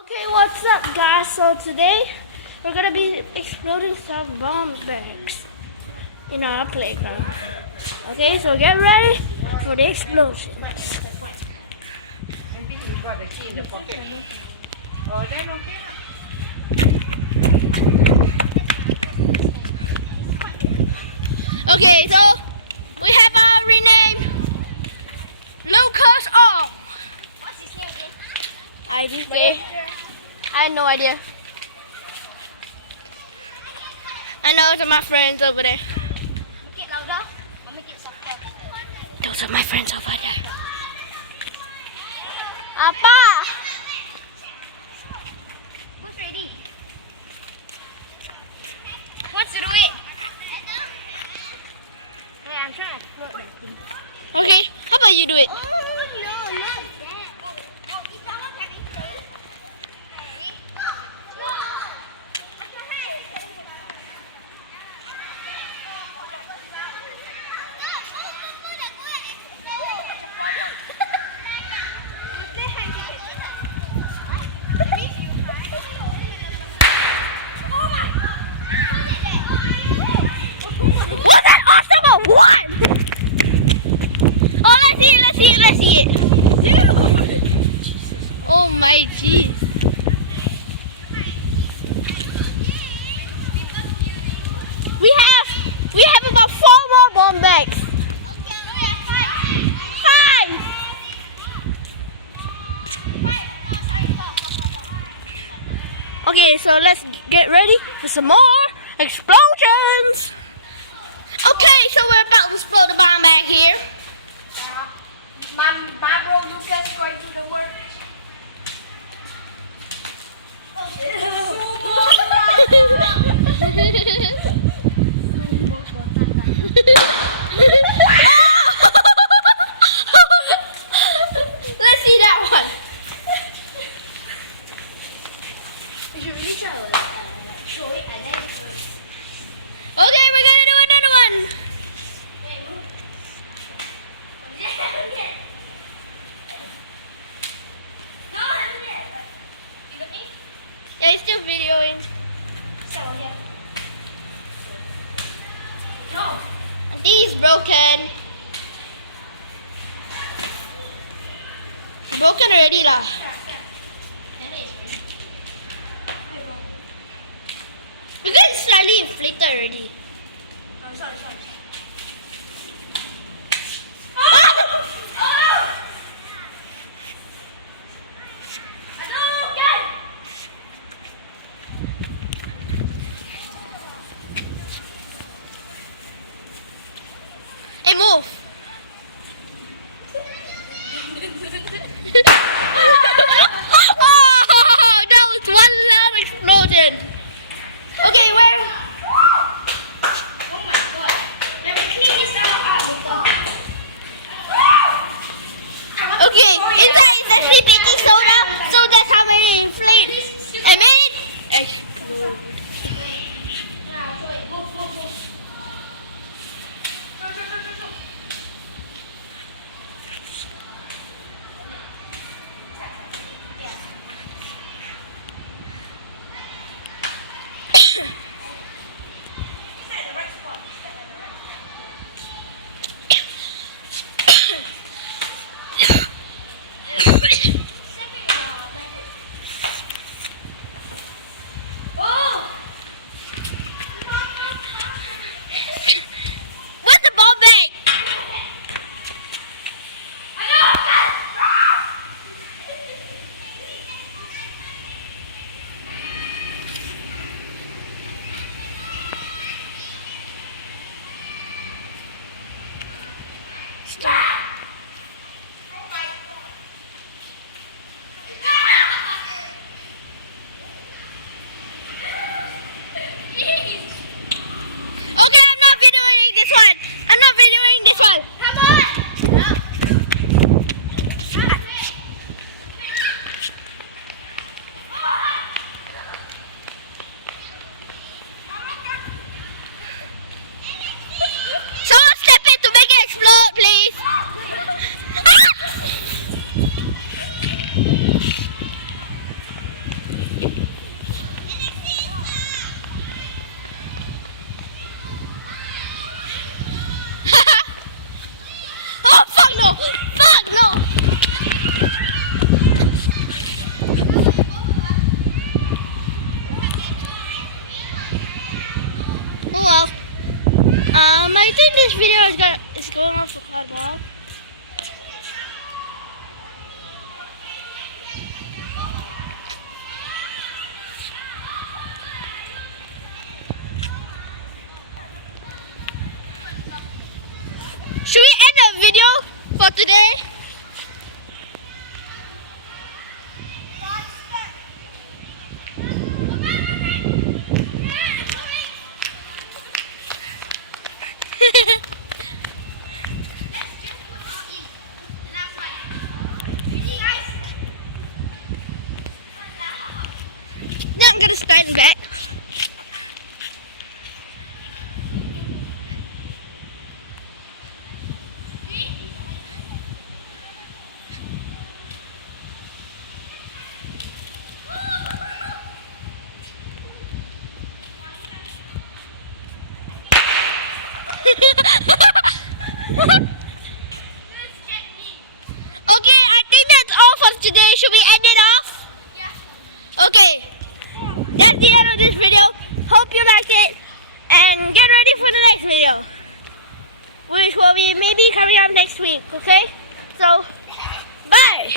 Okay, what's up, guys? So today we're gonna be exploding some bomb bags in our playground. Okay, so get ready for the explosions. Maybe he got the key in the pocket. Oh, then okay. Okay, so we have our rename Lucas O. What's his name again? IDK. I had no idea. I know those are my friends over there. Make it louder or make it softer. Those are my friends over there. Apa? Who's ready? Who wants to do it? Hey, I'm trying to float. Okay, how about you do it? Oh no, not that. Oh, you don't want me to say? No. What's your hand? What's that awesome? What? Oh, let's see it. Oh my jeez. We have about 4 more bomb bags. 5. Okay, so let's get ready for some more explosions. Okay, so we're about to explode a bomb bag here. My bro Lucas going to the work. Let's see that one. You should really try to show it and then. Okay, we're gonna do another one. Okay, I think that's all for today. Should we end it off? Okay. That's the end of this video. Hope you liked it. And get ready for the next video, which will be maybe coming up next week, okay? So, bye!